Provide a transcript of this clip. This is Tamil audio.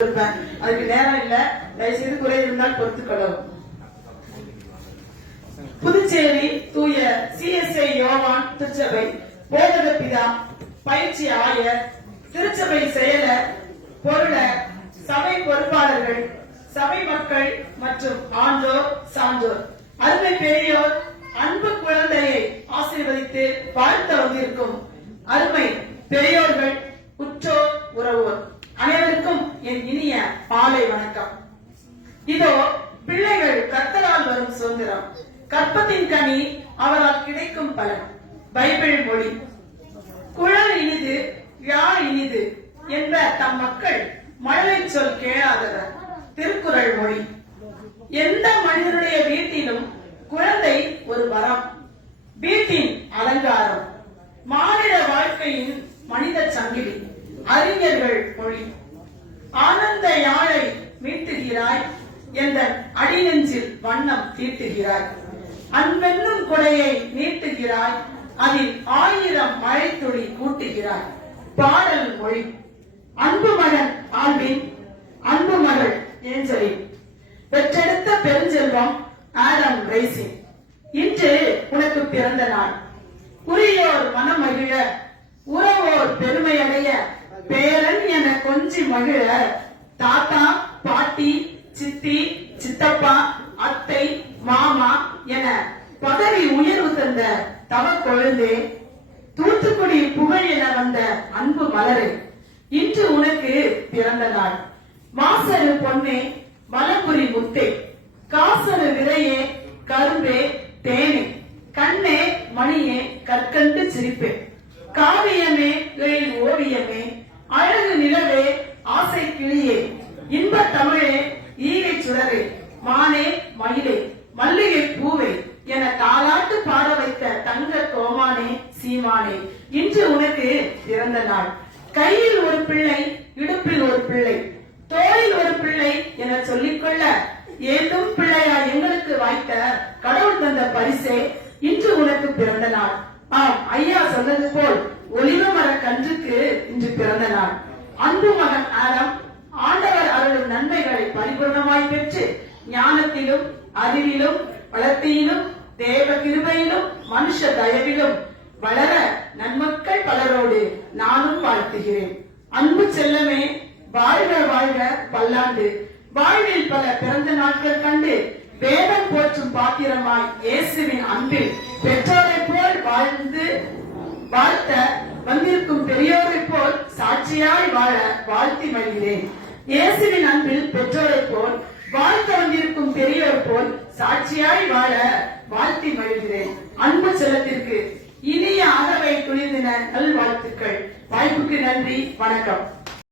அதுக்கு நேரம் இல்ல. தயவுசெய்து குறை இருந்தால் பொறுத்துக்கொள்ளவும் புதுச்சேரி தூய சிஎஸ்ஐ யோவான் திருச்சபை போதக பிதா பயிற்சி ஆயர் திருச்சபை செயலர் பொருளர் சபை பொறுப்பாளர்கள் சபை மக்கள் மற்றும் ஆண்டோர் சான்றோர். அருமை பெரியோர் அன்பு குழந்தையை ஆசீர்வதித்து வாழ்த்த வந்திருக்கும் அருமை பெரியோர்கள் உற்றோர் உறவோர். அனைவருக்கும் என் இனிய மாலை வணக்கம். இதோ பிள்ளைகள் கர்த்தரால் வரும் சுதந்திரம். கற்பத்தின் கனி அவரால் கிடைக்கும் பலன். பைபிள் மொழி. குழல் இனிது யாழ் இனிது என்ற தம் மக்கள் மழலை சொல் கேளாதவர். திருக்குறள் மொழி. எந்த மனிதனுடைய வீட்டிலும் குழந்தை ஒரு வரம். வீட்டின் அலங்காரம். மாநில வாழ்க்கையின் மனித சங்கிலி. அறிஞர்கள் மொழி. ஆனந்த யாழை மீட்டுகிறாய் என்ற அடிநெஞ்சில் வண்ணம் தீட்டுகிறாய். அன்பென்னும் கொடையை நீட்டுகிறாய். அதில் ஆயிரம் மழை துளி கூட்டுகிறாய். பாடல் மொழி. அன்பு மகன் ஆல்வின் அன்பு மகள் ஏஞ்சலின். பெற்றெடுத்த பெருஞ்செல்வம் ஆடம் ரைசிங் இன்று உனக்கு பிறந்த நாள். உரியோர் மனமகிழ உறவோர் பெருமையடைய பேரன் கொஞ்சி மகிழ தாத்தா பாட்டி சித்தி சித்தப்பா அத்தை மாமா என பதவி உயர்வு தந்த தவ கொழுந்தே தூத்துக்குடி புகழ் என வந்த அன்பு மலரே இன்று உனக்கு பிறந்த நாள். மாசரு பொன்னே மலப்புரி முத்தே காசரு விதையே கரும்பே தேனே கண்ணே மணியே கற்கண்டு சிரிப்பே. காவியமே எழில் ஓவியமே அழகு ஆசை கிளியே. இன்ப தமிழே ஈகை சுடரே. மானே மயிலே மல்லிகை பூவே. என தாலாட்டு பாட வைத்த தங்க கோமானே சீமானே. இன்று உனக்கு பிறந்த நாள். கையில் ஒரு பிள்ளை இடுப்பில் ஒரு பிள்ளை. தோளில் ஒரு பிள்ளை என சொல்லிக்கொள்ள ஏதும் பிள்ளையா எங்களுக்கு வாய்த்த கடவுள் தந்த பரிசே இன்று உனக்கு பிறந்த நாள். ஆம் ஐயா சொன்னது போல் ஒளிவ மர கன்றுக்கு இன்று பிறந்த நாள். அன்பு மகன் ஆரம் ஆண்டவர் அருளும் நன்மைகளை பரிபூர்ணமாய் பெற்று ஞானத்திலும் அறிவிலும் வளர்த்தியிலும் தேவ கிருபையிலும் மனுஷ தயவிலும் வளர நன்மக்கள் பலரோடு நானும் வாழ்த்துகிறேன். அன்பு செல்லமே வாழ்க வாழ்க பல்லாண்டு. வாழ்வில் பல பிறந்த நாட்கள் கண்டு வேதம் போற்றும் பாத்திரமாய் இயேசுவின் அன்பில் பெற்றோரை போல் வாழ்ந்து வாழ்த்த வந்திருக்கும் பெரியோரை போல் சாட்சியாய் வாழ வாழ்த்தி இயேசுவின் அன்பில் பெற்றோரை போல் வாழ்த்த வந்திருக்கும் பெரியோர் போல் சாட்சியாய் வாழ வாழ்த்தி மகிழ்கிறேன். அன்பு செல்லத்திற்கு இனிய அகவை துணிந்தின நல்வாழ்த்துக்கள். வாய்ப்புக்கு நன்றி. வணக்கம்.